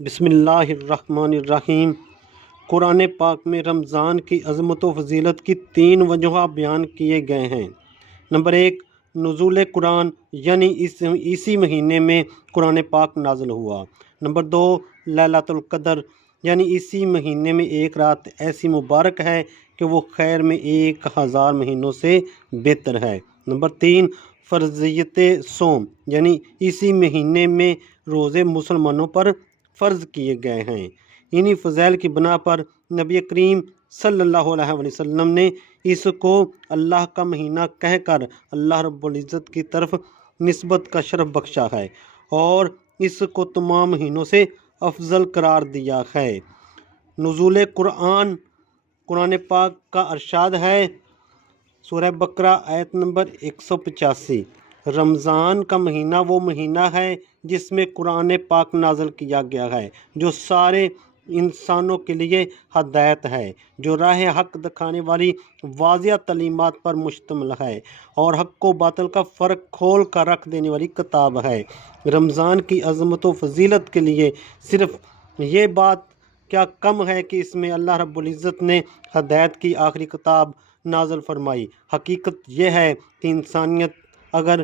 بسم اللہ الرحمن الرحیم۔ قرآن پاک میں رمضان کی عظمت و فضیلت کی 3 وجوہات بیان کیے گئے ہیں۔ نمبر 1، نزول قرآن یعنی اسی مہینے میں قرآن پاک نازل ہوا۔ نمبر 2، لیلۃ القدر یعنی اسی مہینے میں ایک رات ایسی مبارک ہے کہ وہ خیر میں 1000 مہینوں سے بہتر ہے۔ نمبر 3، فرضیت صوم یعنی اسی مہینے میں روزے مسلمانوں پر فرض کیے گئے ہیں۔ انہی فضائل کی بنا پر نبی کریم صلی اللہ علیہ وسلم نے اس کو اللہ کا مہینہ کہہ کر اللہ رب العزت کی طرف نسبت کا شرف بخشا ہے اور اس کو تمام مہینوں سے افضل قرار دیا ہے۔ نزول قرآن پاک کا ارشاد ہے، سورہ بقرہ آیت نمبر 185، رمضان کا مہینہ وہ مہینہ ہے جس میں قرآن پاک نازل کیا گیا ہے، جو سارے انسانوں کے لیے ہدایت ہے، جو راہ حق دکھانے والی واضح تعلیمات پر مشتمل ہے اور حق و باطل کا فرق کھول کر رکھ دینے والی کتاب ہے۔ رمضان کی عظمت و فضیلت کے لیے صرف یہ بات کیا کم ہے کہ اس میں اللہ رب العزت نے ہدایت کی آخری کتاب نازل فرمائی۔ حقیقت یہ ہے کہ انسانیت اگر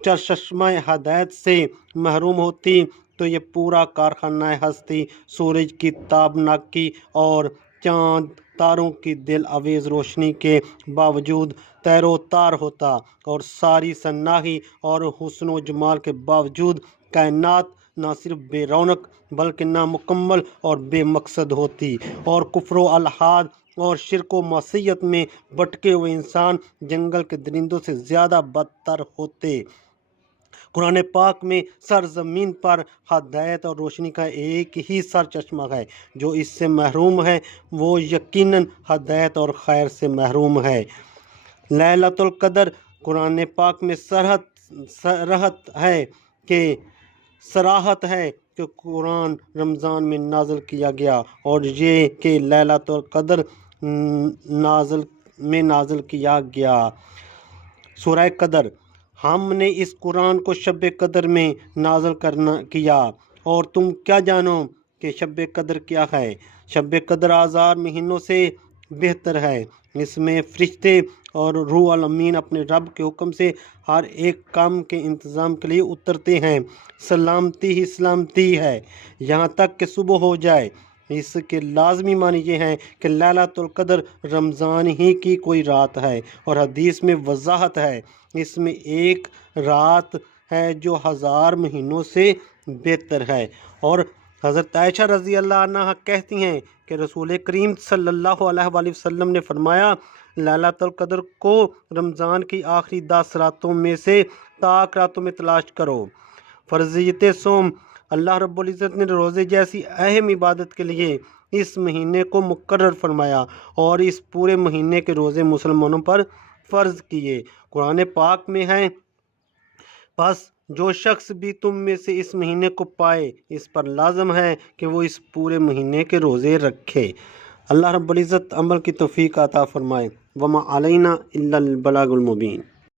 چشمہ ہدایت سے محروم ہوتی تو یہ پورا کارخانہ ہستی سورج کی تابناکی اور چاند تاروں کی دل آویز روشنی کے باوجود تیر و تار ہوتا اور ساری سناہی اور حسن و جمال کے باوجود کائنات نہ صرف بے رونق بلکہ نامکمل اور بے مقصد ہوتی اور کفر و الحاد اور شرک و معصیت میں بھٹکے ہوئے انسان جنگل کے درندوں سے زیادہ بدتر ہوتے۔ قرآن پاک میں سرزمین پر ہدایت اور روشنی کا ایک ہی سر چشمہ ہے، جو اس سے محروم ہے وہ یقیناً ہدایت اور خیر سے محروم ہے۔ لیلۃ القدر قرآن پاک میں صراحت ہے کہ قرآن رمضان میں نازل کیا گیا اور یہ کہ لیلۃ القدر نازل کیا گیا۔ سورہ قدر، ہم نے اس قرآن کو شب قدر میں نازل کیا اور تم کیا جانو کہ شب قدر کیا ہے؟ شب قدر 1000 مہینوں سے بہتر ہے۔ اس میں فرشتے اور روح الامین اپنے رب کے حکم سے ہر ایک کام کے انتظام کے لیے اترتے ہیں۔ سلامتی ہی سلامتی ہے یہاں تک کہ صبح ہو جائے۔ اس کے لازمی معنی یہ ہیں کہ لیلۃ القدر رمضان ہی کی کوئی رات ہے اور حدیث میں وضاحت ہے، اس میں ایک رات ہے جو 1000 مہینوں سے بہتر ہے۔ اور حضرت عائشہ رضی اللہ عنہ کہتی ہیں کہ رسول کریم صلی اللہ علیہ وآلہ وسلم نے فرمایا، لیلۃ القدر کو رمضان کی آخری 10 راتوں میں سے طاق راتوں میں تلاش کرو۔ فرضیت صوم، اللہ رب العزت نے روزے جیسی اہم عبادت کے لیے اس مہینے کو مقرر فرمایا اور اس پورے مہینے کے روزے مسلمانوں پر فرض کیے۔ قرآن پاک میں ہے، پس جو شخص بھی تم میں سے اس مہینے کو پائے اس پر لازم ہے کہ وہ اس پورے مہینے کے روزے رکھے۔ اللہ رب العزت عمل کی توفیق عطا فرمائے۔ وما علینا الا البلاغ المبین۔